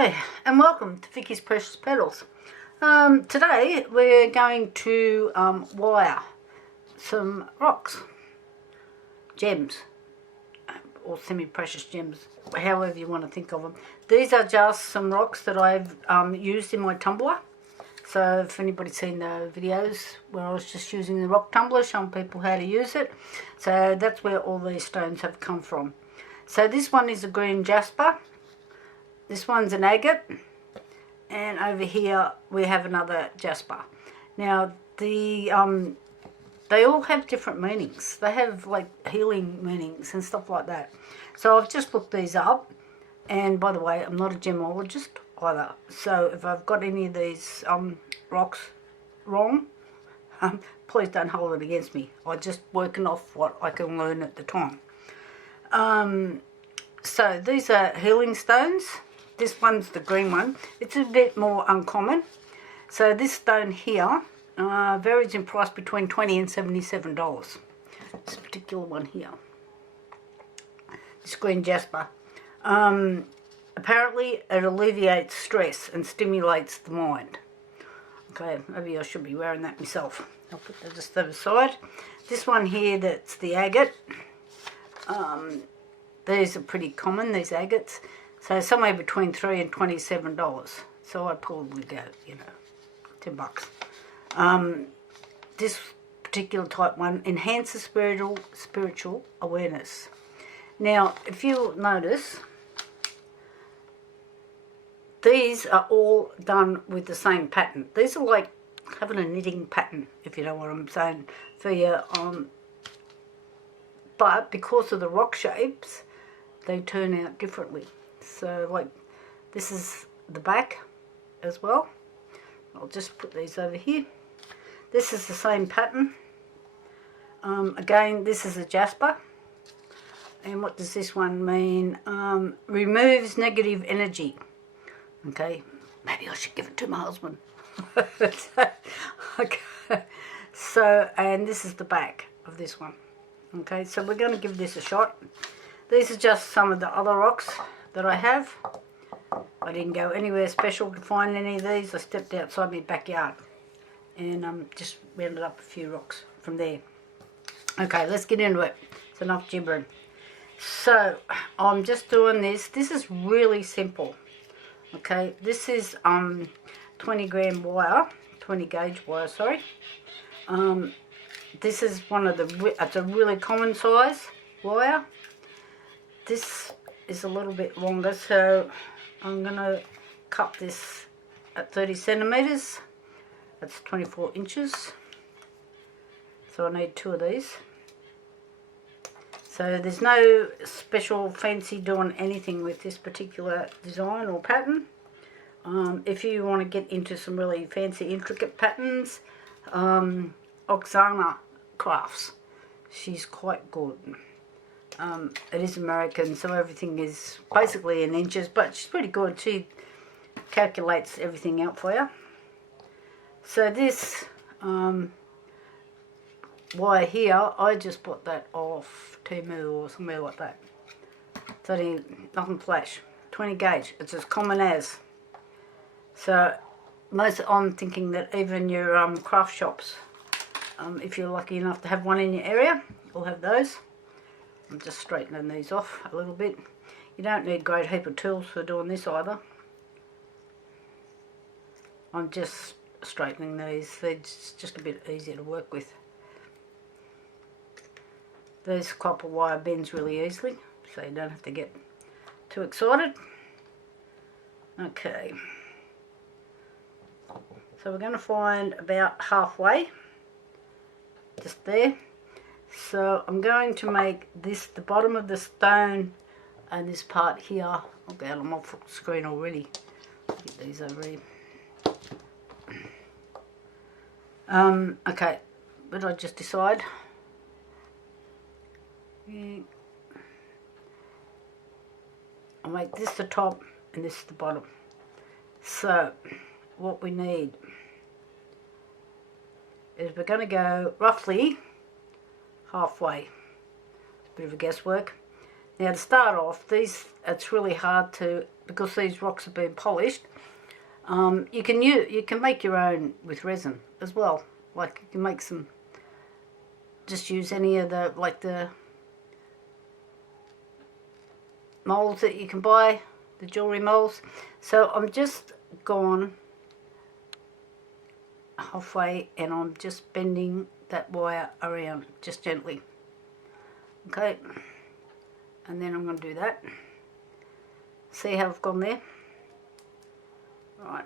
Hi and welcome to Vicky's Precious Petals. Today we're going to wire some rocks, gems, or semi-precious gems, however you want to think of them. These are just some rocks that I've used in my tumbler. So if anybody's seen the videos where I was just using the rock tumbler, showing people how to use it. So that's where all these stones have come from. So this one is a green Jasper. This one's an agate, and over here we have another Jasper. Now they all have different meanings. They have like healing meanings and stuff like that. So I've just looked these up, and by the way, I'm not a gemologist either. So if I've got any of these rocks wrong, please don't hold it against me. I'm just working off what I can learn at the time. So these are healing stones. This one's the green one. It's a bit more uncommon. So this stone here varies in price between $20 and $77. This particular one here. This green Jasper. Apparently it alleviates stress and stimulates the mind. Okay, maybe I should be wearing that myself. I'll put that just aside. This one here, that's the agate. These are pretty common, these agates. So somewhere between $3 and $27. So I'd probably go, $10. This particular type one enhances spiritual awareness. Now, if you'll notice, these are all done with the same pattern. These are like having a knitting pattern, if you know what I'm saying, for your but because of the rock shapes, they turn out differently. So like this is the back as well. I'll just put these over here. This is the same pattern. Again, this is a Jasper. And what does this one mean? Removes negative energy. Okay, maybe I should give it to my husband. Okay. So, and this is the back of this one. Okay, so we're going to give this a shot. These are just some of the other rocks that I have. I didn't go anywhere special to find any of these. I stepped outside my backyard and just rounded up a few rocks from there. Okay, let's get into it. It's enough gibbering. So I'm just doing this. This is really simple. Okay, this is 20 gram wire, 20 gauge wire, sorry. This is it's a really common size wire. This is a little bit longer, so I'm going to cut this at 30 centimeters. That's 24 inches. So I need 2 of these. So there's no special fancy doing anything with this particular design or pattern. If you want to get into some really fancy intricate patterns, Oksana Crafts, she's quite good. It is American, so everything is basically in inches, but she's pretty good. She calculates everything out for you. So this wire here, I just bought that off Temu or somewhere like that. So nothing flash. 20 gauge, it's as common as. So I'm thinking that even your craft shops, if you're lucky enough to have one in your area, will have those. I'm just straightening these off a little bit. You don't need a great heap of tools for doing this either. I'm just straightening these. They're just a bit easier to work with. These copper wire bends really easily, so you don't have to get too excited. Okay. So we're going to find about halfway, just there. So I'm going to make this the bottom of the stone, and this part here. I'll get them off the screen already. Get these over here. Okay, what did I just decide? I'll make this the top and this the bottom. So what we need is we're going to go roughly halfway. Bit of a guesswork. Now to start off, it's really hard to, because these rocks have been polished. You can make your own with resin as well. Like you can make some. Just use any of the molds that you can buy, the jewellery molds. So I'm just gone halfway and I'm just bending that wire around just gently. Okay, and then I'm going to do that. See how I've gone there? Right.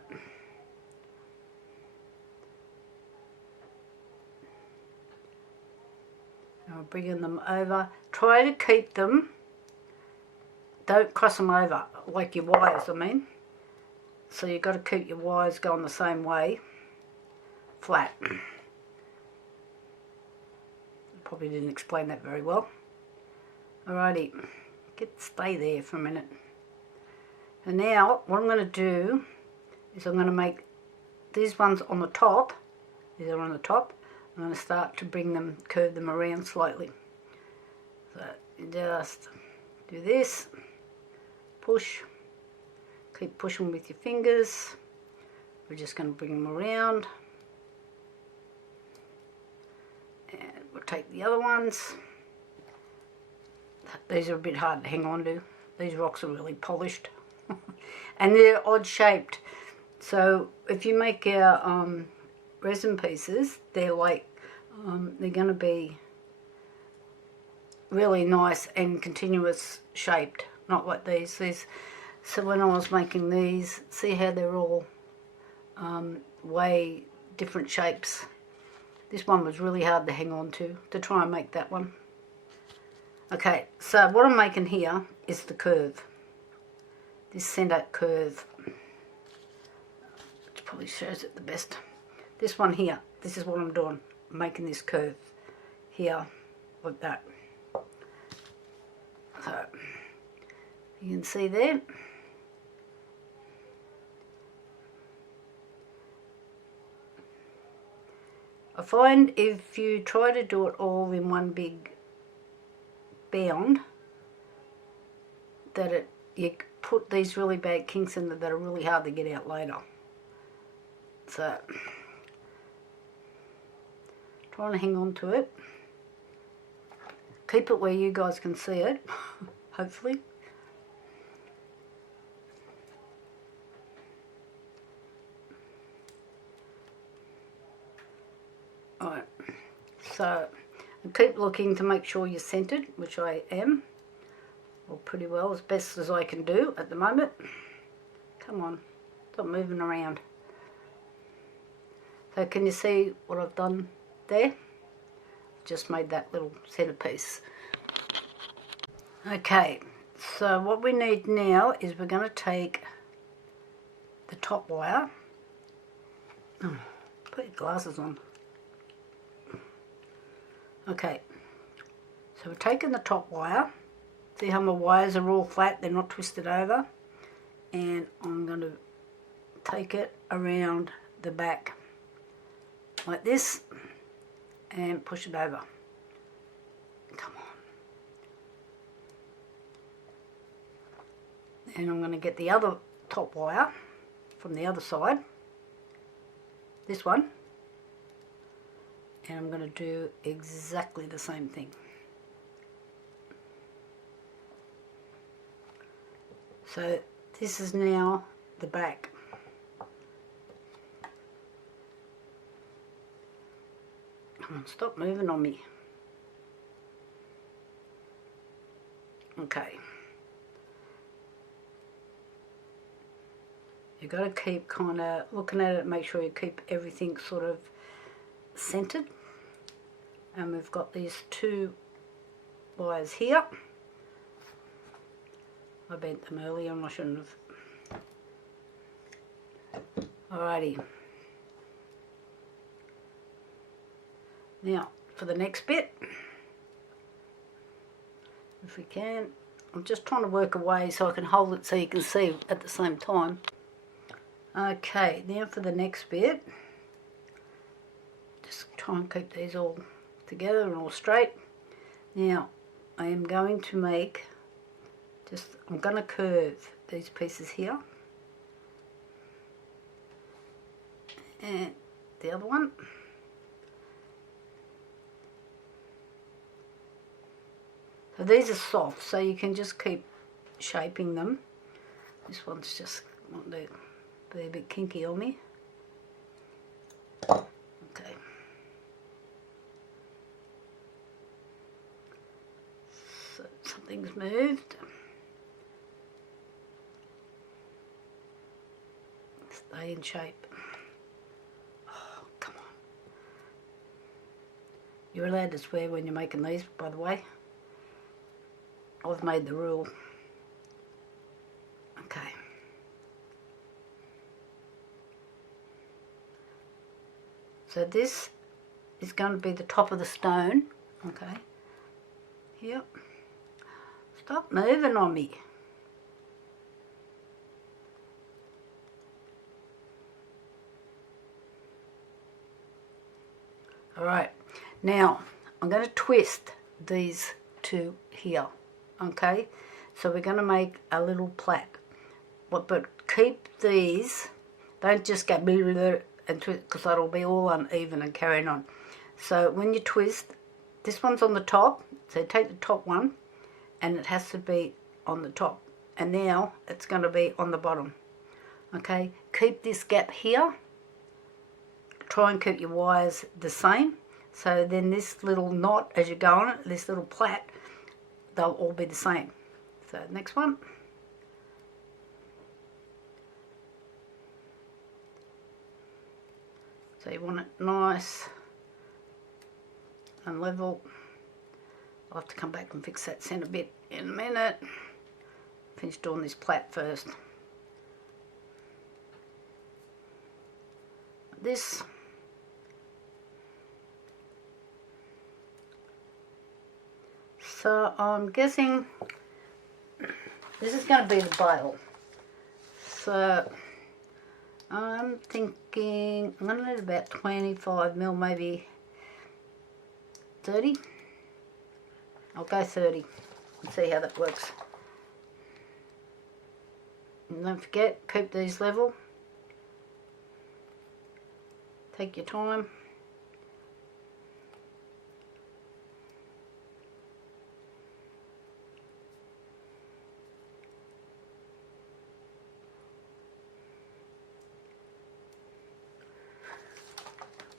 I'm bringing them over. Try to keep them, don't cross them over, like your wires, I mean. So you've got to keep your wires going the same way, flat. Probably didn't explain that very well. Alrighty, stay there for a minute. And now what I'm going to do is I'm going to make these ones on the top. These are on the top. I'm going to start to bring them, curve them around slightly. So you just do this, push, keep pushing with your fingers. We're just going to bring them around. And we'll take the other ones. These are a bit hard to hang on to. These rocks are really polished. And they're odd shaped. So if you make your resin pieces, they're like, they're going to be really nice and continuous shaped, not like these. So when I was making these, see how they're all way different shapes. This one was really hard to hang on to try and make that one. Okay, so what I'm making here is the curve. This centre curve, which probably shows it the best. This one here, this is what I'm doing. I'm making this curve here, like that. So, you can see there. I find if you try to do it all in one big bound, that you put these really bad kinks in that are really hard to get out later. So, trying to hang on to it. Keep it where you guys can see it, hopefully. Alright, so keep looking to make sure you're centered, which I am. Well, pretty well, as best as I can do at the moment. Come on, stop moving around. So can you see what I've done there? Just made that little centerpiece. Okay, so what we need now is we're going to take the top wire. Put your glasses on. Okay, so we're taking the top wire. See how my wires are all flat, they're not twisted over. And I'm going to take it around the back like this and push it over. Come on. And I'm going to get the other top wire from the other side, this one, and I'm going to do exactly the same thing. So this is now the back. Come on, stop moving on me. Okay. You've got to keep kind of looking at it, make sure you keep everything sort of centered. And we've got these two wires here. I bent them earlier and I shouldn't have. Alrighty. Now for the next bit, if we can, I'm just trying to work away so I can hold it so you can see at the same time. Okay, now for the next bit, just try and keep these all together and all straight. Now I am going to make I'm going to curve these pieces here. And the other one. So these are soft, so you can just keep shaping them. This one's just wanting to be a bit kinky on me. Okay. So something's moved. Stay in shape. Oh, come on. You're allowed to swear when you're making these, by the way. I've made the rule. Okay. So this is going to be the top of the stone. Okay. Yep. Stop moving on me. Alright. Now, I'm going to twist these two here. Okay. So we're going to make a little plaque. But keep these. Don't just go and twist, because that'll be all uneven and carrying on. So when you twist, this one's on the top, so take the top one and it has to be on the top, and now it's going to be on the bottom. Okay, keep this gap here, try and keep your wires the same, so then this little knot as you go on it, this little plait, they'll all be the same. So next one. So you want it nice and level. I'll have to come back and fix that centre bit in a minute. Finish doing this plait first. This. So I'm guessing this is going to be the bail. So I'm thinking I'm going to need about 25 mil, maybe 30. I'll go 30 and see how that works. And don't forget, keep these level. Take your time.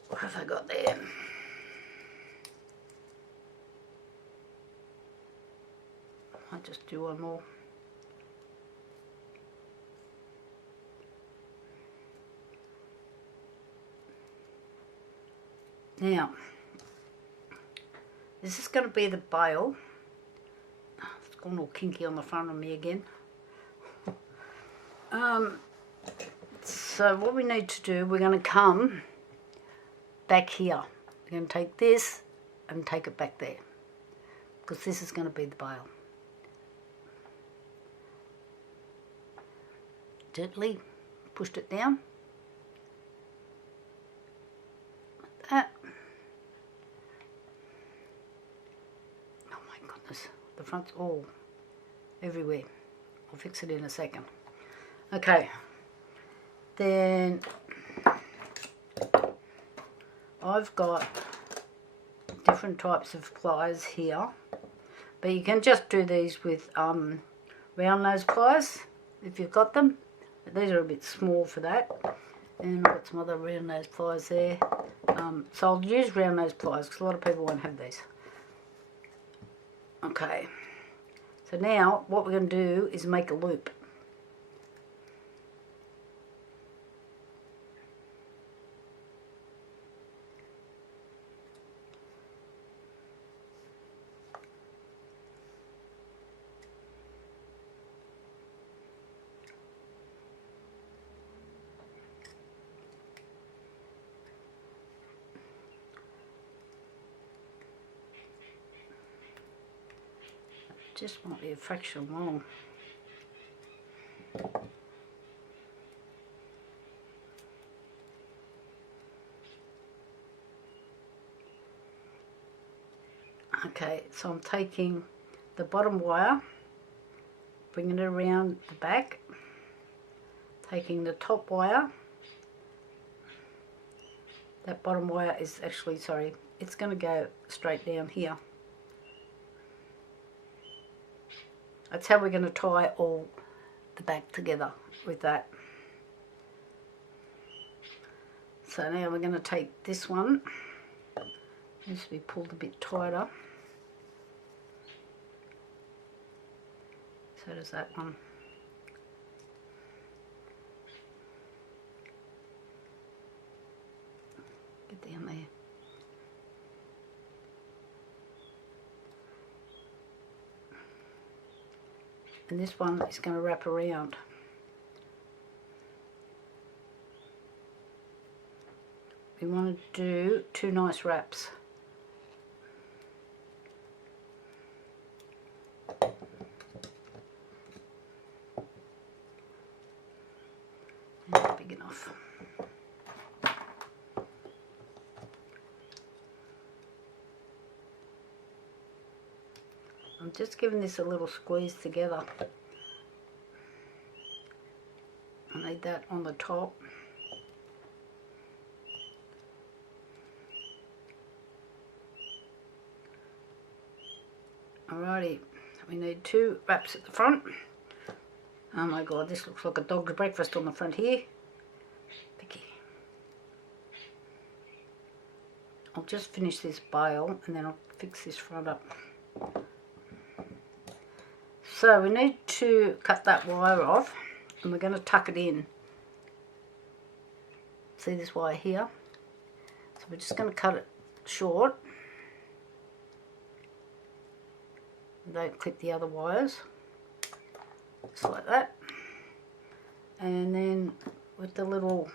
What have I got there? I'll just do one more. Now, this is going to be the bail. It's gone all kinky on the front of me again. So what we need to do, we're going to come back here. We're going to take this and take it back there, because this is going to be the bail. Gently pushed it down. Like that. Oh my goodness, the front's all everywhere. I'll fix it in a second. Okay, then I've got different types of pliers here, but you can just do these with round nose pliers if you've got them. But these are a bit small for that, and I've got some other round nose pliers there. So I'll use round nose pliers because a lot of people won't have these. Okay, so now what we're going to do is make a loop. Just might be a fraction long. Okay, so I'm taking the bottom wire bringing it around the back, taking the top wire. That bottom wire is actually, sorry, it's going to go straight down here. That's how we're going to tie all the back together with that. So now we're going to take this one, needs to be pulled a bit tighter. So does that one. Get down there. And this one is going to wrap around. We want to do 2 nice wraps. Not big enough. I'm just giving this a little squeeze together. I need that on the top. Alrighty, we need 2 wraps at the front. Oh my god, this looks like a dog's breakfast on the front here. Picky. I'll just finish this bail and then I'll fix this front up. So we need to cut that wire off and we're going to tuck it in. See this wire here? So we're just going to cut it short. Don't clip the other wires. Just like that. And then with the little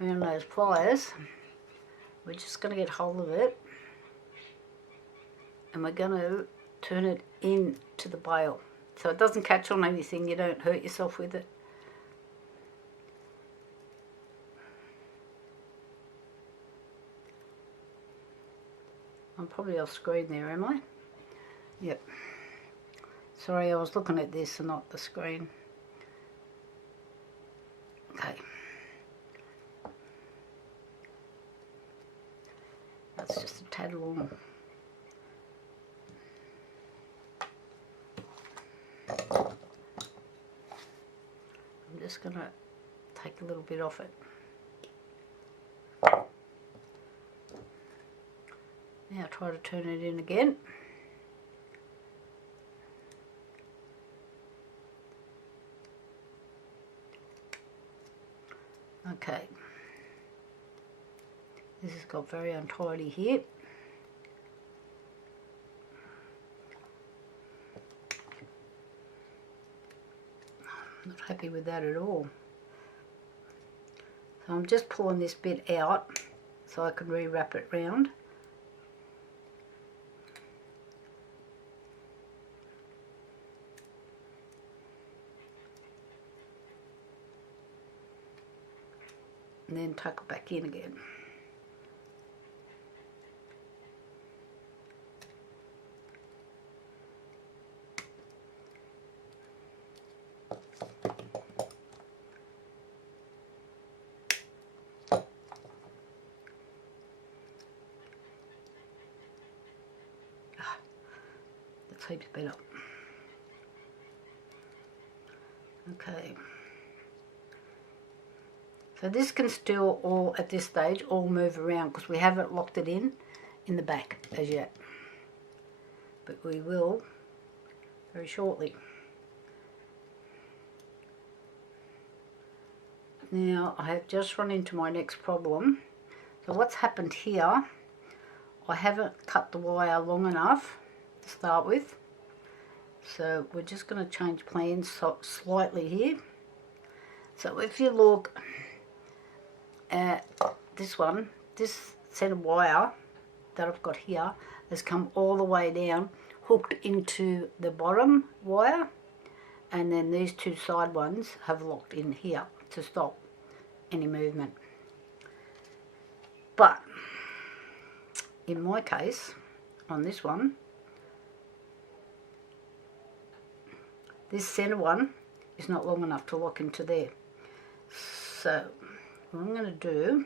round nose pliers, we're just going to get hold of it and we're going to turn it into the bail so it doesn't catch on anything, you don't hurt yourself with it. I'm probably off screen there, am I? Yep. Sorry, I was looking at this and not the screen. Okay. That's just a tad long. I'm just going to take a little bit off it. Now try to turn it in again. Okay. This has got very untidy here. I'm not happy with that at all. So I'm just pulling this bit out so I can re-wrap it round. And then tuck it back in again. That's heaps better. Okay. So this can still all, at this stage, all move around because we haven't locked it in the back as yet. But we will very shortly. Now I have just run into my next problem. So what's happened here, I haven't cut the wire long enough to start with. So we're just going to change plans slightly here. So if you look at this one, this set of wire that I've got here has come all the way down, hooked into the bottom wire, and then these 2 side ones have locked in here to stop any movement. But in my case, on this one, this centre one is not long enough to lock into there. So what I'm going to do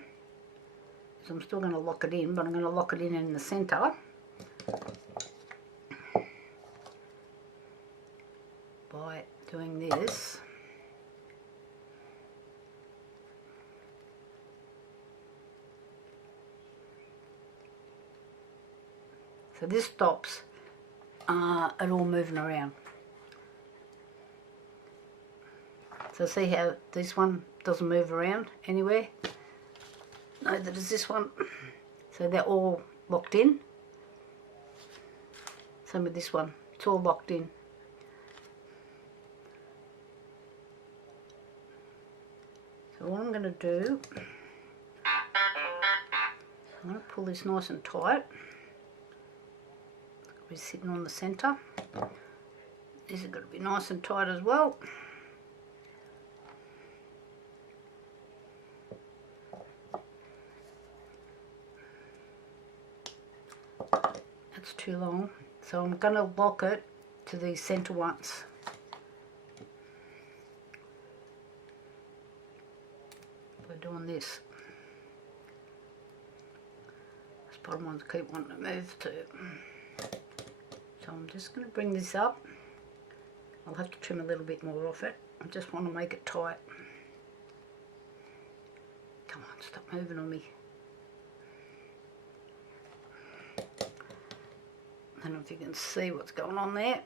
is I'm still going to lock it in, but I'm going to lock it in the centre by doing this. So this stops it all moving around. So see how this one doesn't move around anywhere? Neither does this one. So they're all locked in. Same with this one, it's all locked in. So what I'm going to do, I'm going to pull this nice and tight. We're sitting on the centre. This has got to be nice and tight as well. That's too long, so I'm going to lock it to these centre ones. By doing this. Those bottom ones keep wanting to move too. So I'm just going to bring this up. I'll have to trim a little bit more off it. I just want to make it tight. Come on, stop moving on me. I don't know if you can see what's going on there.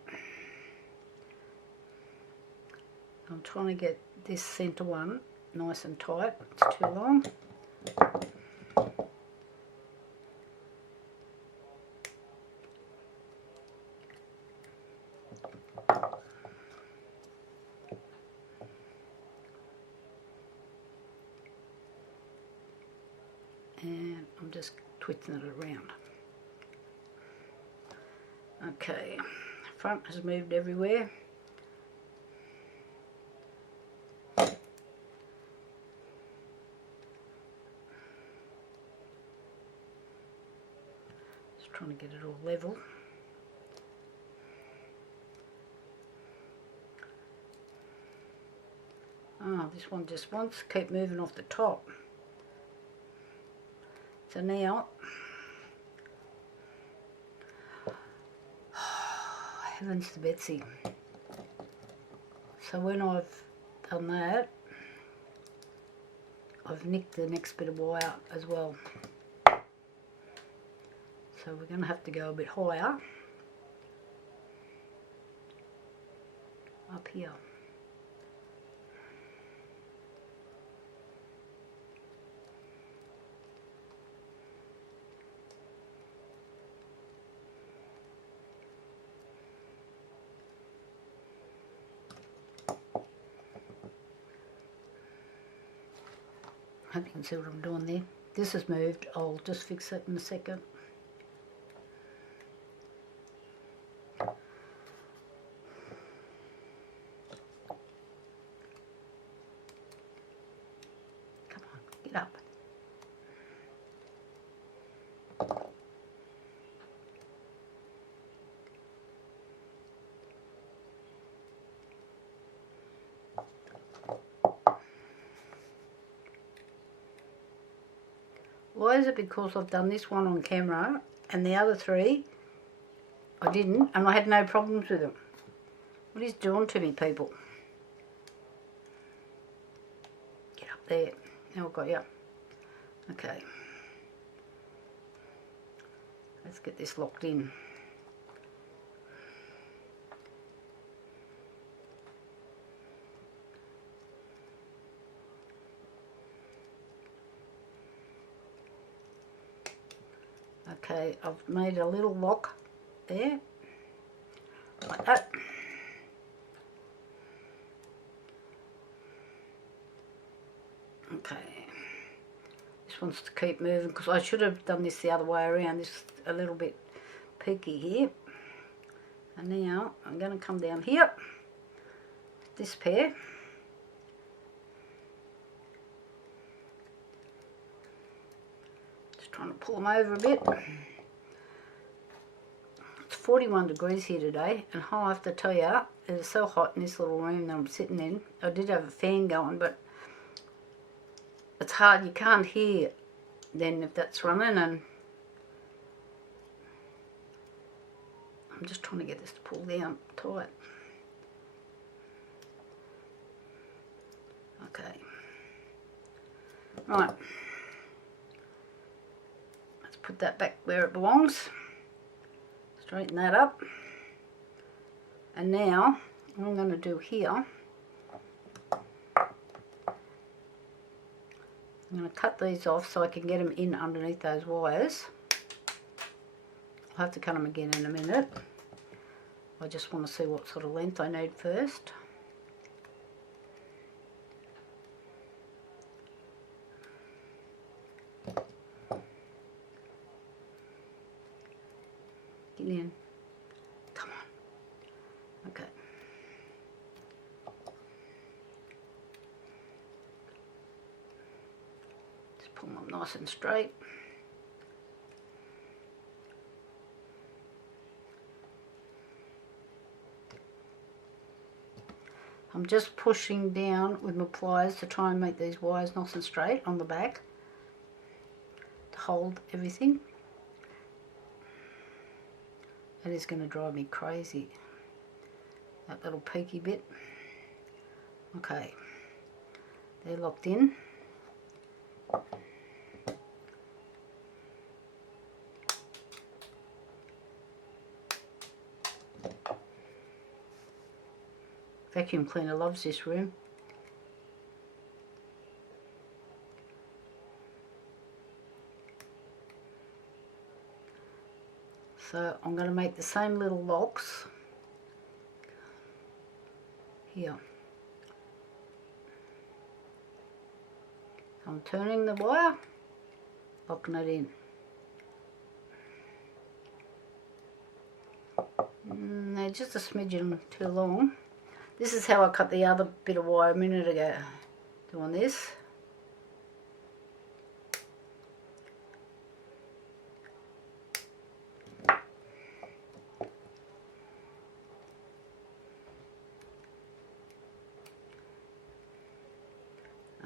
I'm trying to get this centre one nice and tight. It's too long. And I'm just twisting it around. Okay, front has moved everywhere. Just trying to get it all level. Oh, this one just wants to keep moving off the top. So now, heavens to Betsy. So when I've done that, I've nicked the next bit of wire as well. So we're going to have to go a bit higher up here. I hope you can see what I'm doing there. This has moved. I'll just fix it in a second. Come on, get up. Why is it? Because I've done this one on camera and the other three I didn't, and I had no problems with them. What is doing to me, people? Get up there. Now I've got you. Okay. Let's get this locked in. Okay, I've made a little lock there, like that. Okay, this wants to keep moving because I should have done this the other way around. This is a little bit peaky here. And now I'm going to come down here, this pair. Trying to pull them over a bit. It's 41 degrees here today, and I have to tell you, it is so hot in this little room that I'm sitting in. I did have a fan going, but it's hard. You can't hear then if that's running, and I'm just trying to get this to pull down tight. Okay. Right. Let's put that back where it belongs. Straighten that up. And now, what I'm going to do here, I'm going to cut these off so I can get them in underneath those wires. I'll have to cut them again in a minute. I just want to see what sort of length I need first. Get in. Come on. Okay. Just pull them nice and straight. I'm just pushing down with my pliers to try and make these wires nice and straight on the back to hold everything. That is going to drive me crazy, that little peaky bit. Okay, they're locked in. Vacuum cleaner loves this room. So I'm going to make the same little locks here. I'm turning the wire, locking it in. They're just a smidgen too long. This is how I cut the other bit of wire a minute ago, doing this.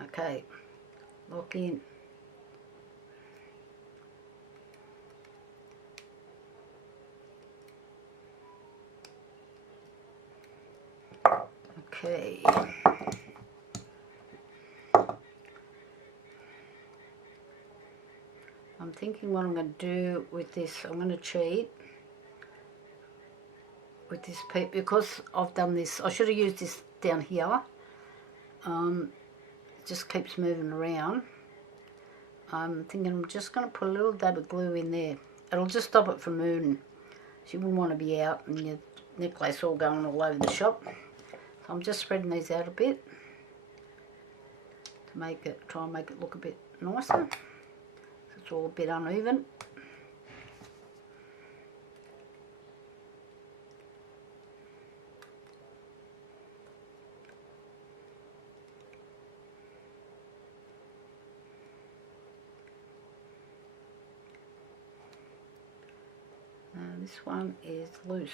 Okay, lock in. Okay. I'm thinking what I'm going to do with this. I'm going to cheat with this piece because I've done this. I should have used this down here. It just keeps moving around. I'm thinking I'm just going to put a little dab of glue in there. It'll just stop it from moving. So you wouldn't want to be out and your necklace all going all over the shop. So I'm just spreading these out a bit to make it, try and make it look a bit nicer. So it's all a bit uneven. This one is loose.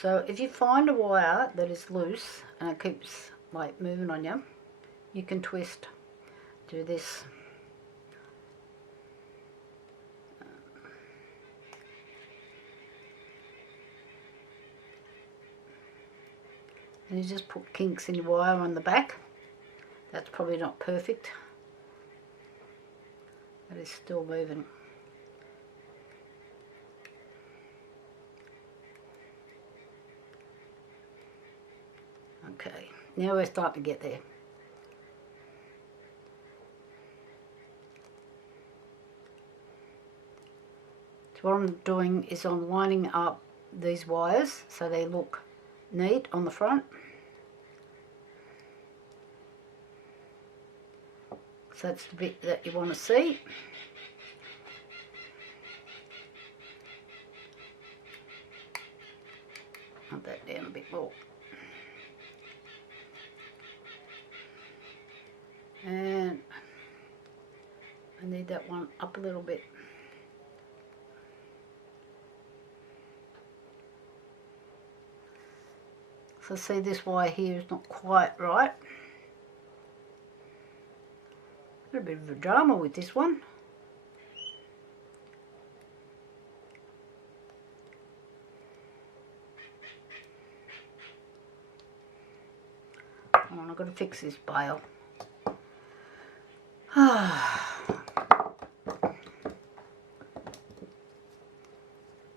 So if you find a wire that is loose and it keeps like moving on you, you can twist. Do this. And you just put kinks in your wire on the back. That's probably not perfect, but it's still moving. Okay, now we're starting to get there. So what I'm doing is I'm lining up these wires so they look neat on the front. So that's the bit that you want to see. Put that down a bit more. And I need that one up a little bit. So see, this wire here is not quite right. Got a bit of a drama with this one. Oh, I've got to fix this bail.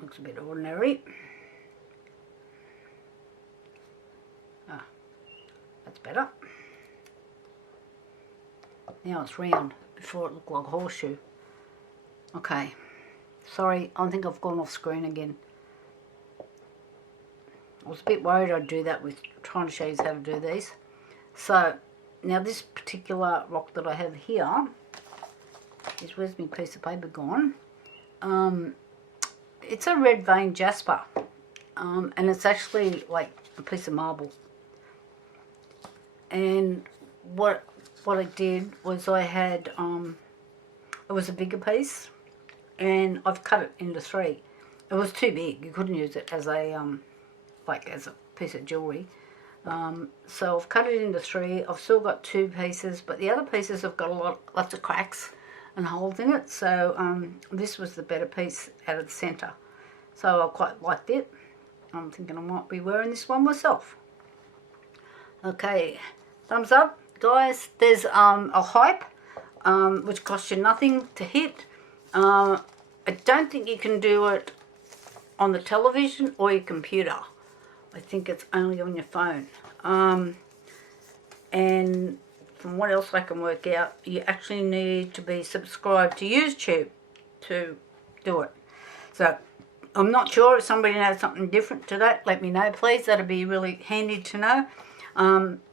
Looks a bit ordinary. Ah, that's better. Now it's round. Before it looked like a horseshoe. Okay. Sorry, I think I've gone off screen again. I was a bit worried I'd do that with trying to show you how to do these. So, now this particular rock that I have here is, where's my piece of paper gone? It's a red vein Jasper. And it's actually like a piece of marble. And what I did was I had, it was a bigger piece, and I've cut it into 3. It was too big. You couldn't use it as a, like as a piece of jewellery. So I've cut it into 3. I've still got 2 pieces, but the other pieces have got lots of cracks and holes in it. So this was the better piece out of the centre. So I quite liked it. I'm thinking I might be wearing this one myself. Okay, thumbs up, guys. There's a hype, which costs you nothing to hit. I don't think you can do it on the television or your computer. I think it's only on your phone. And from what else I can work out, you actually need to be subscribed to YouTube to do it. So I'm not sure. If somebody knows something different to that, let me know, please. That'd be really handy to know.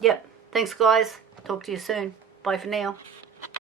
Yep. Thanks, guys. Talk to you soon. Bye for now.